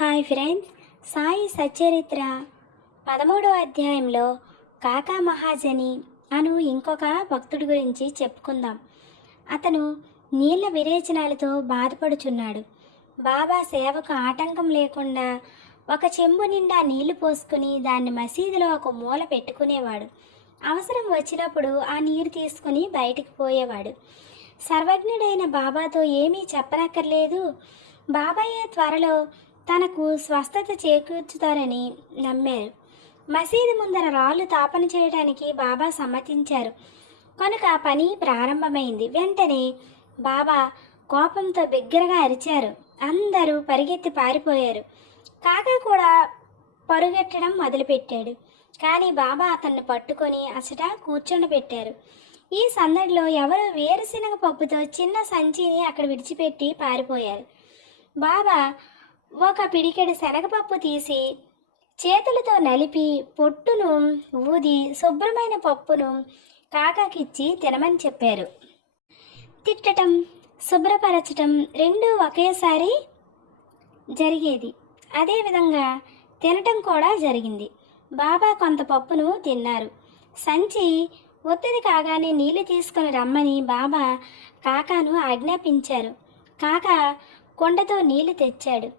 Hi friends Sai Satcharitra పదమూడవ అధ్యాయంలో కాకా మహాజని అను ఇంకొక భక్తుడి గురించి చెప్పుకుందాం. అతను నీళ్ళ విరేచనాలతో బాధపడుచున్నాడు. బాబా సేవకు ఆటంకం లేకుండా ఒక చెంబు నిండా నీళ్ళు పోసుకుని దాన్ని మసీదులో ఒక మూల పెట్టుకునేవాడు. అవసరం వచ్చినప్పుడు ఆ నీరు తీసుకుని బయటికి పోయేవాడు. సర్వజ్ఞుడైన బాబాతో ఏమీ చెప్పనక్కర్లేదు. బాబాయే త్వరలో తనకు స్వస్థత చేకూర్చుతారని నమ్మారు. మసీదు ముందర రాళ్ళు తాపన చేయడానికి బాబా సమ్మతించారు. కనుక ఆ పని ప్రారంభమైంది. వెంటనే బాబా కోపంతో బిగ్గరగా అరిచారు. అందరూ పరిగెత్తి పారిపోయారు. కాకా కూడా పరుగెట్టడం మొదలుపెట్టాడు. కానీ బాబా అతన్ని పట్టుకొని అసట కూర్చొని ఈ సందడిలో ఎవరు వేరుశనగ పప్పుతో చిన్న సంచిని అక్కడ విడిచిపెట్టి పారిపోయారు. బాబా ఒక పిడికెడు శనగపప్పు తీసి చేతులతో నలిపి పొట్టును ఊది శుభ్రమైన పప్పును కాకాకిచ్చి తినమని చెప్పారు. తిట్టటం శుభ్రపరచటం రెండూ ఒకేసారి జరిగేది. అదేవిధంగా తినటం కూడా జరిగింది. బాబా కొంత పప్పును తిన్నారు. సంచి ఒత్తిడి కాగానే నీళ్ళు తీసుకొని రమ్మని బాబా కాకాను ఆజ్ఞాపించారు. కాక కొండతో నీళ్ళు తెచ్చాడు.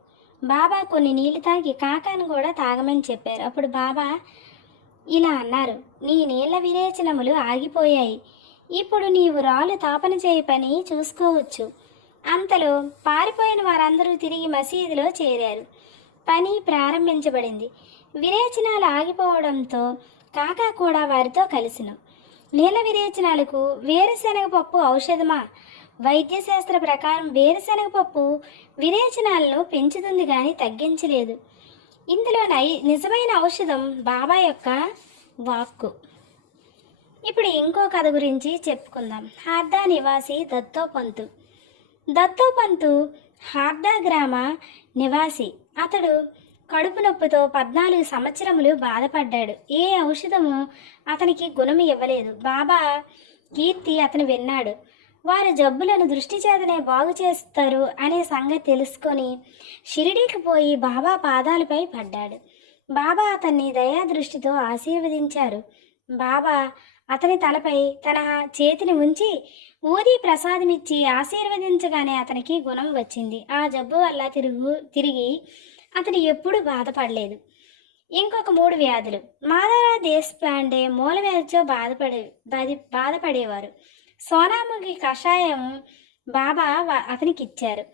బాబా కొన్ని నీళ్ళు తాగి కాకాను కూడా తాగమని చెప్పారు. అప్పుడు బాబా ఇలా అన్నారు. నీ నీళ్ళ విరేచనములు ఆగిపోయాయి. ఇప్పుడు నీవు రాళ్ళు తాపన చేయ పని చూసుకోవచ్చు. అంతలో పారిపోయిన వారందరూ తిరిగి మసీదులో చేరారు. పని ప్రారంభించబడింది. విరేచనాలు ఆగిపోవడంతో కాకా కూడా వారితో కలిసిను. నీళ్ళ విరేచనాలకు వేరుశనగ పప్పు ఔషధమా? వైద్యశాస్త్ర ప్రకారం వేరుశనగ పప్పు విరేచనాలను పెంచుతుంది కానీ తగ్గించలేదు. ఇందులో నై నిజమైన ఔషధం బాబా యొక్క వాక్కు. ఇప్పుడు ఇంకో కథ గురించి చెప్పుకుందాం. హార్దా నివాసి దత్తోపంతు దత్తోపంతు హార్దా గ్రామ నివాసి. అతడు కడుపు నొప్పితో పద్నాలుగు సంవత్సరములు బాధపడ్డాడు. ఏ ఔషధము అతనికి గుణం ఇవ్వలేదు. బాబా కీర్తి అతను విన్నాడు. వారు జబ్బులను దృష్టి చేతనే బాగు చేస్తారు అనే సంగతి తెలుసుకొని షిరిడీకి పోయి బాబా పాదాలపై పడ్డాడు. బాబా అతన్ని దయా దృష్టితో ఆశీర్వదించారు. బాబా అతని తలపై తన చేతిని ఉంచి ఊది ప్రసాదమిచ్చి ఆశీర్వదించగానే అతనికి గుణం వచ్చింది. ఆ జబ్బు వల్ల తిరుగు తిరిగి అతను ఎప్పుడూ బాధపడలేదు. ఇంకొక మూడు వ్యాధులు. మాధవరావు దేశపాండే మూల వ్యాధితో బాధపడే బాధి బాధపడేవారు. సోనాముఖి కషాయం బాబా వా- అతనికి ఇచ్చారు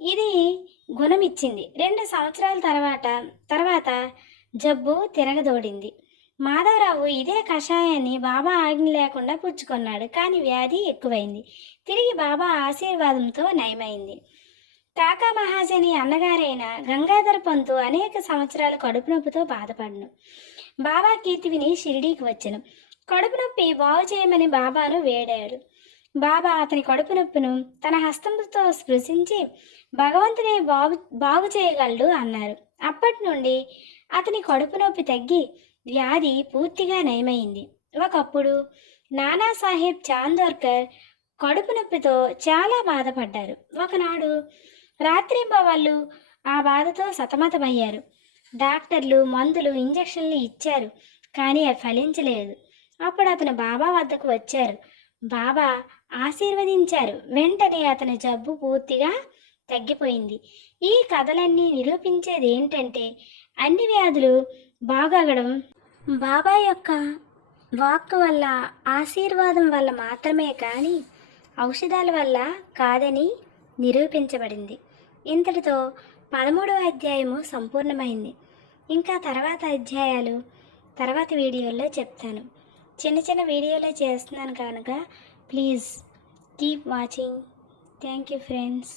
ఇది గుణమిచ్చింది. రెండు సంవత్సరాల తర్వాత తర్వాత జబ్బు తిరగదోడింది. మాధవరావు ఇదే కషాయాన్ని బాబా ఆజ్ఞ లేకుండా పుచ్చుకున్నాడు. కానీ వ్యాధి ఎక్కువైంది. తిరిగి బాబా ఆశీర్వాదంతో నయమైంది. కాకా మహాజని అన్నగారైన గంగాధర పంతు అనేక సంవత్సరాలు కడుపు నొప్పితో బాధపడను. బాబా కీర్తి విని షిరిడీకి వచ్చను. కడుపు నొప్పి బాగు చేయమని బాబాను వేడాడు. బాబా అతని కడుపు నొప్పిను తన హస్తంతో స్పృశించి భగవంతునే బాగు బాగు చేయగలడు అన్నారు. అప్పటి నుండి అతని కడుపు నొప్పి తగ్గి వ్యాధి పూర్తిగా నయమైంది. ఒకప్పుడు నానాసాహెబ్ చాందోర్కర్ కడుపు నొప్పితో చాలా బాధపడ్డారు. ఒకనాడు రాత్రింబవళ్ళు ఆ బాధతో సతమతమయ్యారు. డాక్టర్లు మందులు ఇంజక్షన్లు ఇచ్చారు కానీ అవి ఫలించలేదు. అప్పుడు అతను బాబా వద్దకు వచ్చారు. బాబా ఆశీర్వదించారు. వెంటనే అతని జబ్బు పూర్తిగా తగ్గిపోయింది. ఈ కథలన్నీ నిరూపించేది ఏంటంటే అన్ని వ్యాధులు బాగగడం బాబా యొక్క వాక్ వల్ల ఆశీర్వాదం వల్ల మాత్రమే కానీ ఔషధాల వల్ల కాదని నిరూపించబడింది. ఇంతటితో పదమూడవ అధ్యాయము సంపూర్ణమైంది. ఇంకా తర్వాత అధ్యాయాలు తర్వాత వీడియోల్లో చెప్తాను. చిన్న చిన్న వీడియోలే చేస్తున్నాను కనుక please keep watching. Thank you friends.